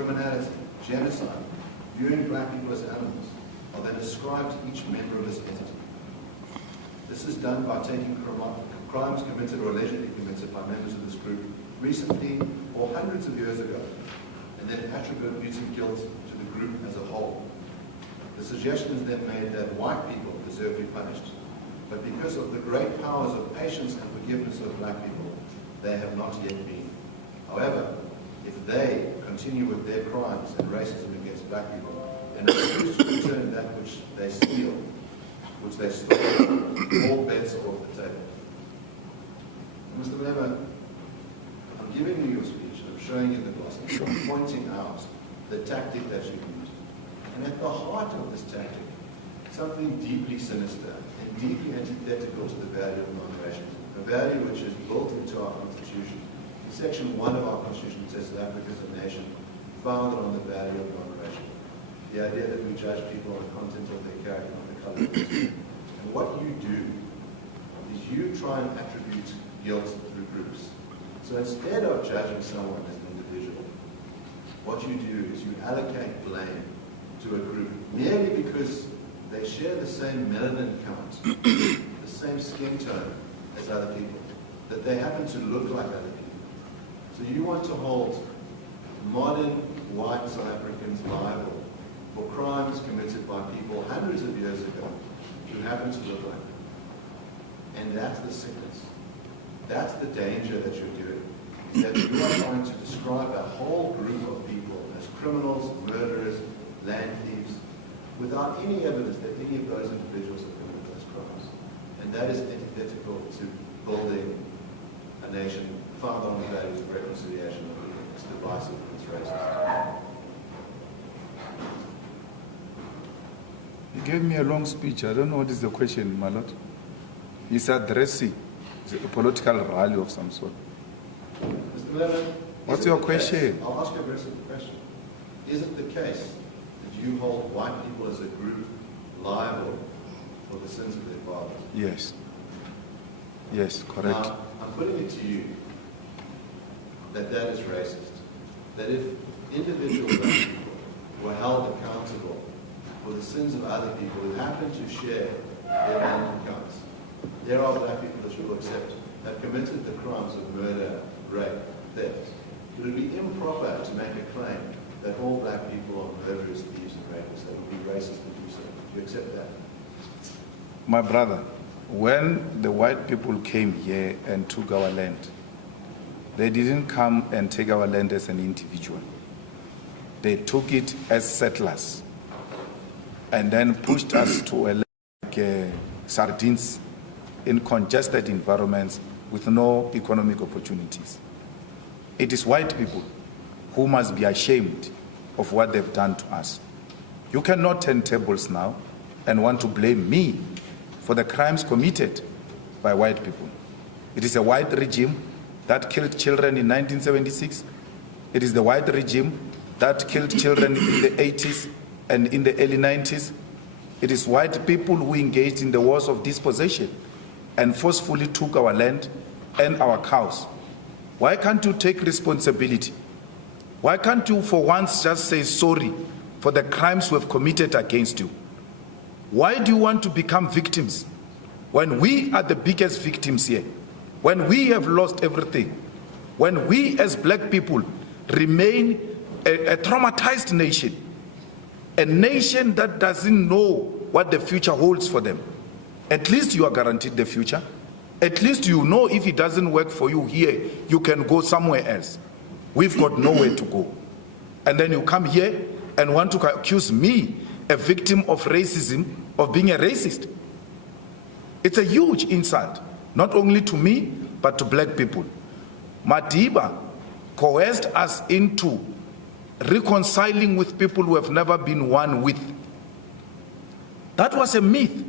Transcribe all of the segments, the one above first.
criminality, genocide, viewing black people as animals, are then ascribed to each member of this entity. This is done by taking crimes committed or allegedly committed by members of this group recently or hundreds of years ago, and then attributing guilt to the group as a whole. The suggestion is then made that white people deserve to be punished, but because of the great powers of patience and forgiveness of black people, they have not yet been. However, if they continue with their crimes and racism against black people and refuse to return that which they steal, which they stole, all bets are off the table. Mr. Malema, I'm giving you your speech, I'm showing you the glossary, I'm pointing out the tactic that you used. And at the heart of this tactic, something deeply sinister and deeply antithetical to the value of non-racism, a value which is built into our Constitution. In Section 1 of our Constitution says South Africa is a nation founded on the value of non-racism. The idea that we judge people on the content of their character, not the color of their skin. And what you do is you try and attribute guilt through groups. So instead of judging someone as an individual, what you do is you allocate blame to a group merely because they share the same melanin count, the same skin tone as other people, that they happen to look like other people. So you want to hold modern white South Africans liable for crimes committed by people hundreds of years ago who happen to look like them. And that's the sickness. That's the danger that you're doing. That you are trying to describe a whole group of people as criminals, murderers, land thieves, without any evidence that any of those individuals have committed those crimes. And that is antithetical to building a nation founded on the values of reconciliation of people. It's divisive, it's racist. He gave me a long speech. I don't know what is the question, my lord. He's addressing a political rally of some sort. Mr. Malema, what's your question? I'll ask you a very simple question. Is it the case that you hold white people as a group liable for the sins of their fathers? Yes. Yes, correct. Now, I'm putting it to you that that is racist. That if individual black people were held accountable for the sins of other people who happen to share their land accounts, there are black people that you will accept have committed the crimes of murder, rape, theft. It would be improper to make a claim that all black people are murderers, thieves, and rapists. That would be racist to do so. Do you accept that? My brother, when the white people came here and took our land, they didn't come and take our land as an individual. They took it as settlers and then pushed us to a like sardines in congested environments with no economic opportunities. It is white people who must be ashamed of what they've done to us. You cannot turn tables now and want to blame me for the crimes committed by white people. It is a white regime that killed children in 1976. It is the white regime that killed children in the 80s and in the early 90s. It is white people who engaged in the wars of dispossession and forcefully took our land and our cows. Why can't you take responsibility? Why can't you for once just say sorry for the crimes we have committed against you? Why do you want to become victims when we are the biggest victims here? When we have lost everything? When we as black people remain a traumatized nation? A nation that doesn't know what the future holds for them. At least you are guaranteed the future. At least you know if it doesn't work for you here, you can go somewhere else. We've got nowhere to go. And then you come here and want to accuse me, a victim of racism, of being a racist. It's a huge insult, not only to me, but to black people. Madiba coerced us into reconciling with people who have never been one with. That was a myth.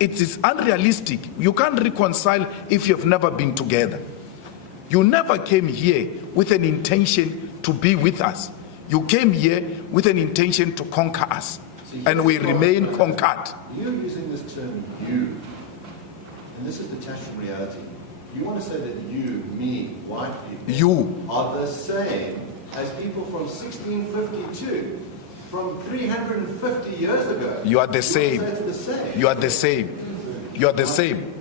It is unrealistic. You can't reconcile if you've never been together. You never came here with an intention to be with us. You came here with an intention to conquer us. And we remain conquered. You're using this term, you, and this is detached from reality. You want to say that you, me, white people, you are the same as people from 1652, from 350 years ago. You are the same. It's the same. You are the same. You are the same.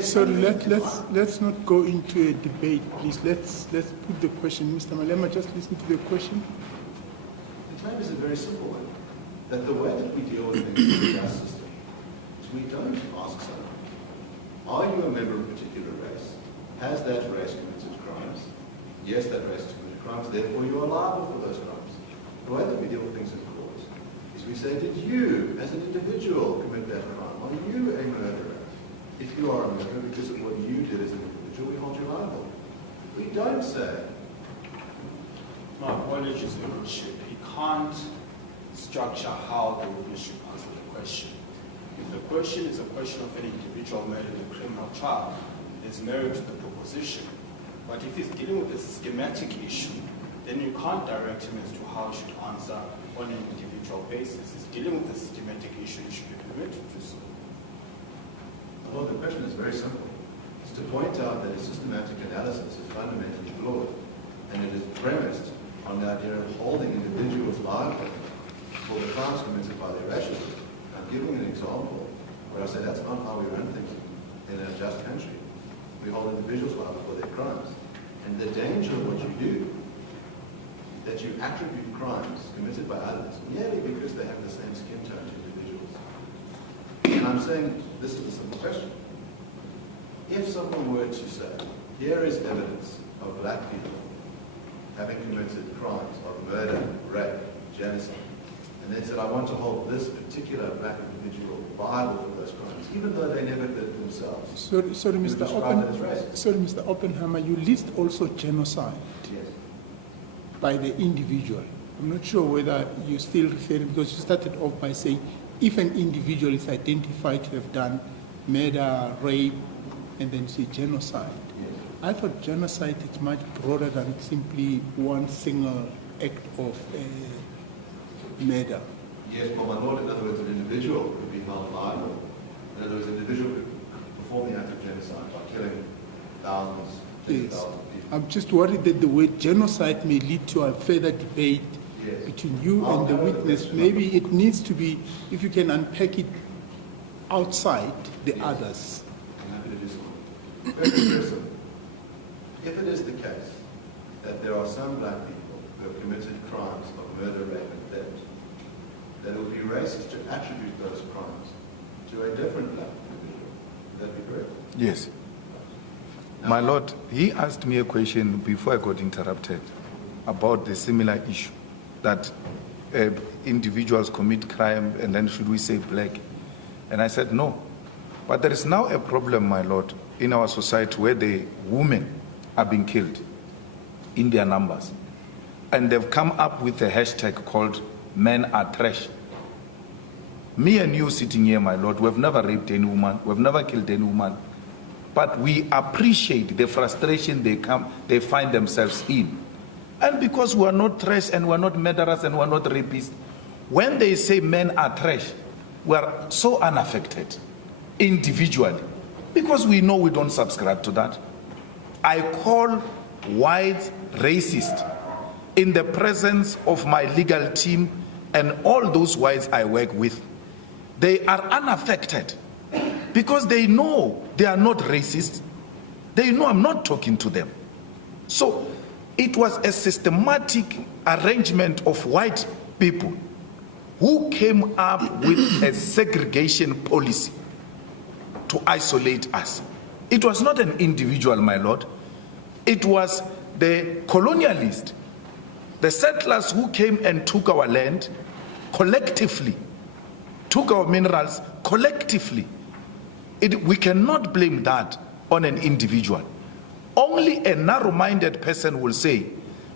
So let's not go into a debate, please. Let's put the question. Mr. Malema, just listen to the question. The claim is a very simple one. That the way that we deal with things in the justice system is we don't ask someone, are you a member of a particular race? Has that race committed crimes? Yes, that race has committed crimes, therefore you are liable for those crimes. The way that we deal with things in court is we say, did you, as an individual, commit that crime? Are you a murderer? If you are a murderer because of what you did as an individual, we hold you liable. We don't say. My apologies, Your Lordship. He can't structure how the witness should answer the question. If the question is a question of an individual murdered in a criminal trial, there's merit to the proposition. But if he's dealing with a systematic issue, then you can't direct him as to how he should answer on an individual basis. He's dealing with a systematic issue, he should be permitted to do so. Well, the question is very simple. It's to point out that a systematic analysis is fundamentally flawed, and it is premised on the idea of holding individuals liable for the crimes committed by their racism. I'm giving an example where I say that's not how we run things in a just country. We hold individuals liable for their crimes. And the danger of what you do is that you attribute crimes committed by others merely because they have the same skin tone to individuals. And I'm saying this is a simple question. If someone were to say, here is evidence of black people having committed crimes of murder, rape, genocide, and then said, I want to hold this particular black individual liable for those crimes, even though they never did it themselves. Sorry, Mr. Oppenheimer, you list also genocide Yes. by the individual. I'm not sure whether you still refer, because you started off by saying if an individual is identified to have done murder, rape, and then say genocide. Yes. I thought genocide is much broader than simply one single act of murder. Yes, but my lord, in other words, an individual could be held liable. In other words, an individual could perform the act of genocide by killing thousands, tens of Yes. thousands of people. I'm just worried that the word genocide may lead to a further debate Yes. between you I'll and the have a witness. question. Maybe it needs to be, if you can unpack it outside the Yes. others. I'm happy to do so. Very simple. If it is the case that there are some black people who have committed crimes of murder, rape, and theft, then it would be racist to attribute those crimes to a different black individual. Would that be correct? Yes. My Lord, he asked me a question before I got interrupted about the similar issue that individuals commit crime and then should we say black? And I said no. But there is now a problem, my Lord, in our society where the women are being killed in their numbers. And they've come up with a hashtag called men are trash. Me and you sitting here, my Lord, we've never raped any woman, we've never killed any woman. But we appreciate the frustration they find themselves in. And because we are not trash and we are not murderers and we are not rapists, when they say men are trash, we are so unaffected individually because we know we don't subscribe to that. I call whites racist in the presence of my legal team and all those whites I work with. They are unaffected because they know they are not racist. They know I'm not talking to them. So it was a systematic arrangement of white people who came up with a segregation policy to isolate us. It was not an individual, my Lord. It was the colonialists, the settlers who came and took our land collectively, took our minerals collectively. We cannot blame that on an individual. Only a narrow-minded person will say,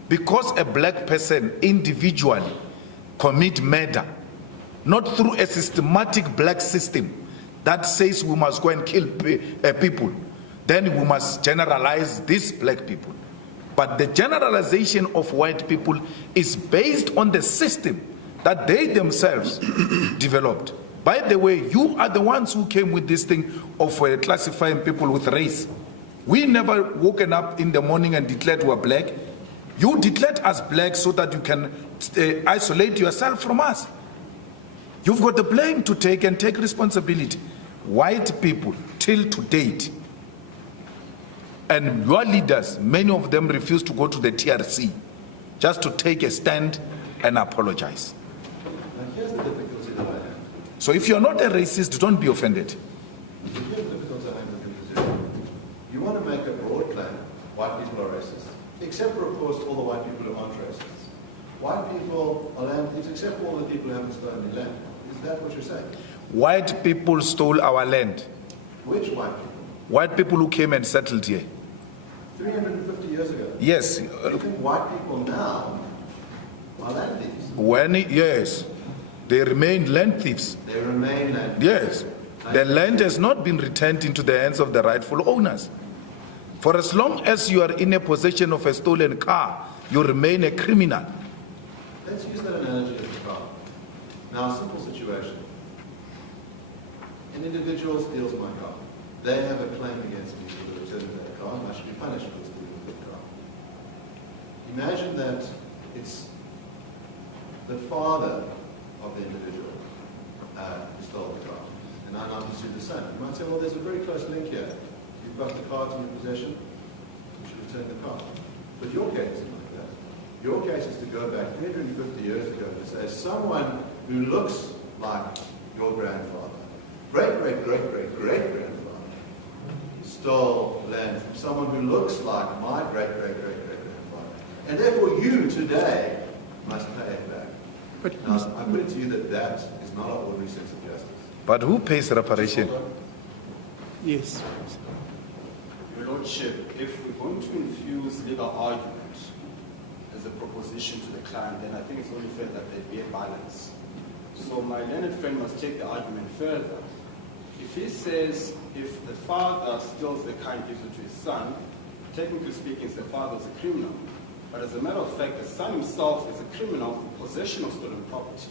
because a black person individually commit murder, not through a systematic black system that says we must go and kill people, then we must generalize these black people. But the generalization of white people is based on the system that they themselves developed. By the way, you are the ones who came with this thing of classifying people with race. We never woken up in the morning and declared we were black. You declared us black so that you can isolate yourself from us. You've got the blame to take and take responsibility. White people, till to date, and your leaders, many of them refuse to go to the TRC just to take a stand and apologize. And here's the difficulty that I have. So if you're not a racist, don't be offended. Here's the difficulty I have with your position. You want to make a broad claim, white people are racist, except for, of course, all the white people who aren't racists. White people are land thieves, except for all the people who haven't stolen any land. Is that what you're saying? White people stole our land. Which white people? White people who came and settled here. 350 years ago. Yes. You think white people now are land thieves? Yes. They remain land thieves. They remain land thieves. Yes. The land has not been returned into the hands of the rightful owners. For as long as you are in a possession of a stolen car, you remain a criminal. Let's use that analogy as a car. Now, a simple situation. An individual steals my car. They have a claim against me for the return of that car, and I should be punished for stealing the car. Imagine that it's the father of the individual who stole the car, and I now pursue the son. You might say, well, there's a very close link here. You've got the car in your possession, you should return the car. But your case isn't like that. Your case is to go back 350 years ago to say someone who looks like your grandfather, great-great-great-great-great-grandfather, stole land from someone who looks like my great-great-great-great-grandfather. And therefore you today must pay it back. But Now, I put it to you that that is not an ordinary sense of justice. But who pays reparation? yes, Your Lordship, if we're going to infuse legal argument as a proposition to the client, then I think it's only fair that there be a balance. So my learned friend must take the argument further. If he says if the father steals the car and gives it to his son, technically speaking, the father is a criminal. But as a matter of fact, the son himself is a criminal for possession of stolen property.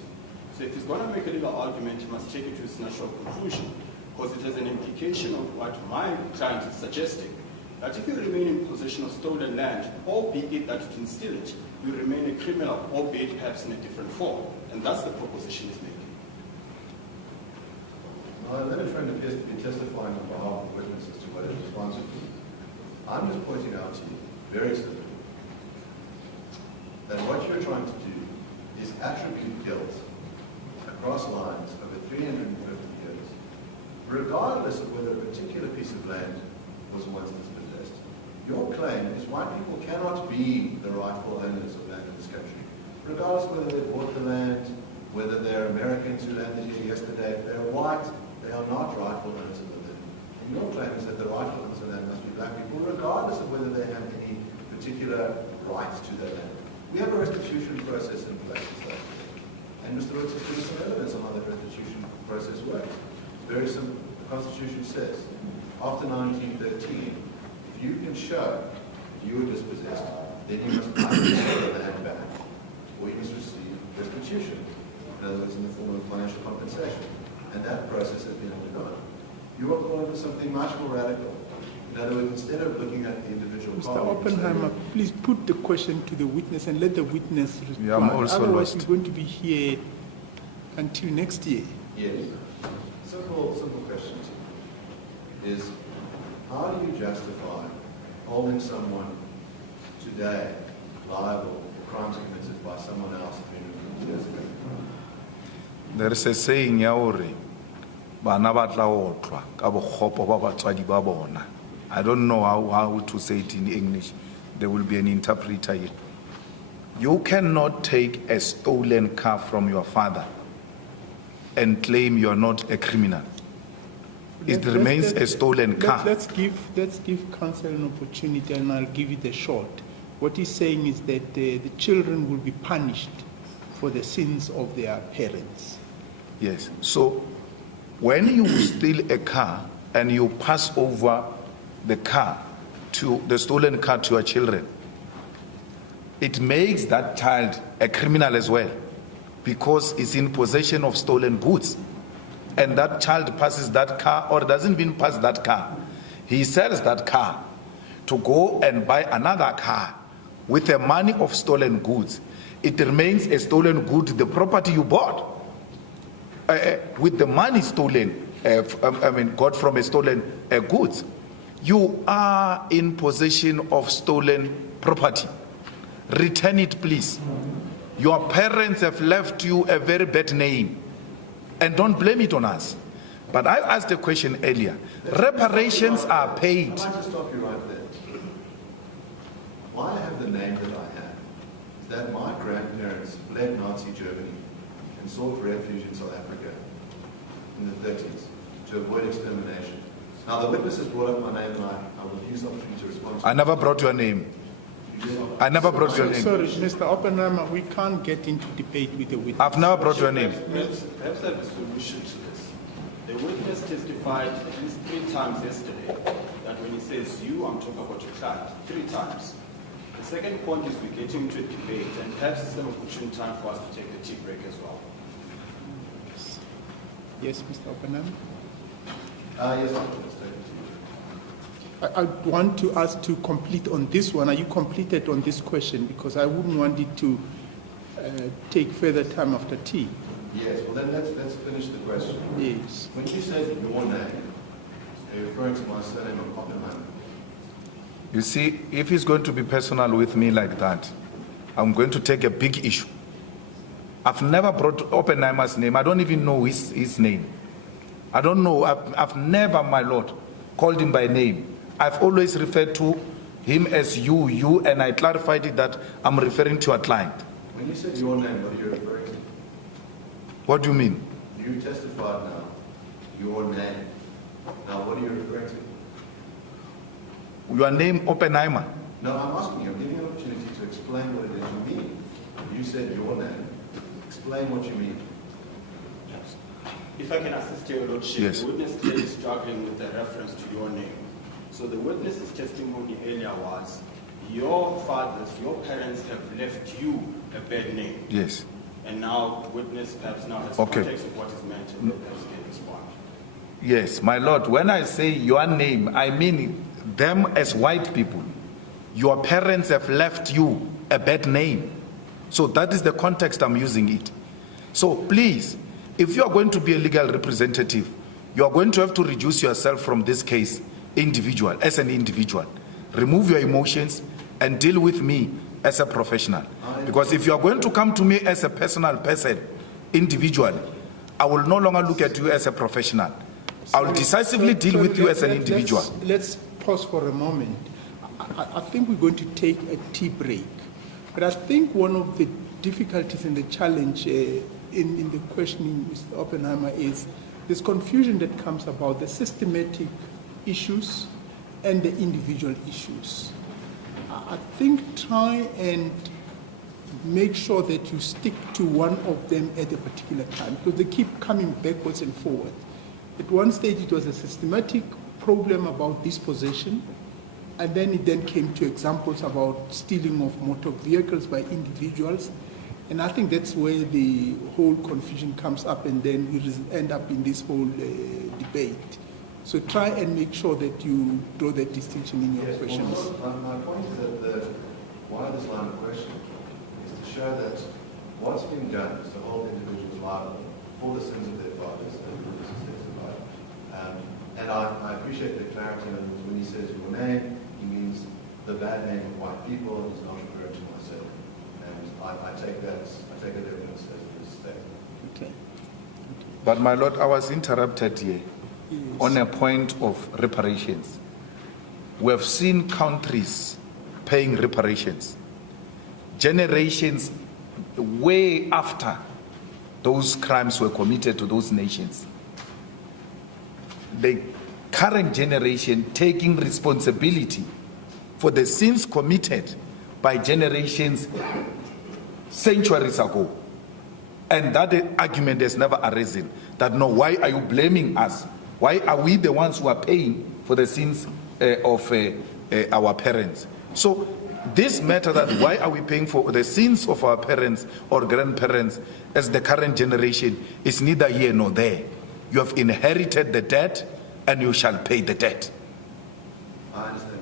So if he's going to make a legal argument, he must take it to its natural conclusion, because it has an implication of what my client is suggesting, that if you remain in possession of stolen land, albeit that you can steal it, you remain a criminal, albeit perhaps in a different form. And that's the proposition he's making. My learned friend appears to be testifying on behalf of the witness as to what his response would be. I'm just pointing out to you, very simply, that what you're trying to do is attribute guilt across lines over 350 years, regardless of whether a particular piece of land was once dispossessed. Your claim is white people cannot be the rightful owners of land in this country, regardless of whether they bought the land, whether they're Americans who landed here yesterday. If they're white, they are not rightful owners of the land. And your claim is that the rightful owners of the land must be black people, regardless of whether they have any particular rights to their land. We have a restitution process in place in South Africa. And Mr. Roots has given some evidence on how that restitution process works. It's very simple. The Constitution says, after 1913, if you can show that you were dispossessed, then you must either restore the land back, or you must receive restitution. In other words, in the form of financial compensation. And that process has been undergone. You are calling for something much more radical. In other words, instead of looking at the individual Mr. party, Oppenheimer, please put the question to the witness and let the witness respond. Yeah, I'm also Otherwise, lost. we're going to be here until next year. yes. Simple question to you is, how do you justify holding someone today liable for crimes committed by someone else 350 years ago? There is a saying, yaore, bana ba tla otlwa ka bokgopo ba batswadi ba bona. I don't know how to say it in English. There will be an interpreter here. You cannot take a stolen car from your father and claim you are not a criminal. It remains a stolen car. Let's give counsel an opportunity, and I'll give it a shot. What he's saying is that the children will be punished for the sins of their parents. Yes. So when you steal a car and you pass over the stolen car to your children, it makes that child a criminal as well, because it's in possession of stolen goods. And that child passes that car, or doesn't even pass that car. He sells that car to go and buy another car with the money of stolen goods, it remains a stolen good, the property you bought. With the money stolen, got from a stolen goods, you are in possession of stolen property. Return it, please. Your parents have left you a very bad name, and don't blame it on us. But I asked a question earlier. Reparations are paid. I might just stop you right there. Why I have the name that I have is that my grandparents fled Nazi Germany and sought refuge in South Africa in the 30s to avoid extermination. Now the witnesses brought up my name and I will use the opportunity to respond to I never brought your name. I never brought your name. Sorry, Mr. Oppenheimer, we can't get into debate with the witness. I've never brought your name. Perhaps I have a solution to this. The witness testified at least 3 times yesterday that when he says you, I'm talking about your client. 3 times. The second point is we're getting into a debate, and perhaps it's an opportune time for us to take the tea break as well. Yes, Mr. Oppenheimer? Yes, I'll take it. I want to ask to complete on this one. Are you completed on this question? Because I wouldn't want it to take further time after tea. Yes, well then let's finish the question. Yes. When you said your name, you're referring to my surname of Oppenheimer. You see, if he's going to be personal with me like that, I'm going to take a big issue. I've never brought Oppenheimer's name. I don't even know his name. I don't know. I've never, my Lord, called him by name. I've always referred to him as you, and I clarified it that I'm referring to a client. When you said your name, what are you referring to? What do you mean? You testified now, your name. Now, what are you referring to? Your name, Oppenheimer. No, I'm asking you, I'm giving you an opportunity to explain what it is you mean. You said your name. Explain what you mean. If I can assist your Lordship, Yes. The witness clearly is struggling with the reference to your name. So the witness's testimony earlier was, your fathers, your parents have left you a bad name. Yes. And now witness perhaps now has Okay. context of what is meant and perhaps can respond. Yes, my Lord, when I say your name, I mean them as white people. Your parents have left you a bad name. So that is the context I'm using it. So please, if you are going to be a legal representative, you are going to have to reduce yourself from this case as an individual. Remove your emotions and deal with me as a professional. Because if you are going to come to me as a personal person, individually, I will no longer look at you as a professional. I will decisively deal with you as an individual. Let's pause for a moment. I think we're going to take a tea break. But I think one of the difficulties and the challenge in the questioning Mr. Oppenheimer is this confusion that comes about the systematic issues and the individual issues. I think try and make sure that you stick to one of them at a particular time, because they keep coming backwards and forward. At one stage it was a systematic problem about dispossession, and then it then came to examples about stealing of motor vehicles by individuals. And I think that's where the whole confusion comes up, and then we end up in this whole debate. So try and make sure that you draw that distinction in your questions. Well, my point is that why this line of questioning is to show that what's being done is to hold individuals liable for the sins of their fathers, and this is testified. And I appreciate the clarity when he says your name, he means the bad name of white people, and he's not referring to myself. And I take that evidence as respect. Okay. But my Lord, I was interrupted here on a point of reparations. We have seen countries paying reparations, generations way after those crimes were committed to those nations. The current generation taking responsibility for the sins committed by generations centuries ago. And that argument has never arisen, that no, why are you blaming us? Why are we the ones who are paying for the sins of our parents? So this matter that why are we paying for the sins of our parents or grandparents as the current generation is neither here nor there. You have inherited the debt and you shall pay the debt. I understand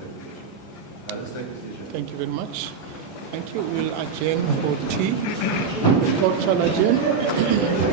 the position. Thank you very much. Thank you. We'll adjourn for tea. The court shall adjourn.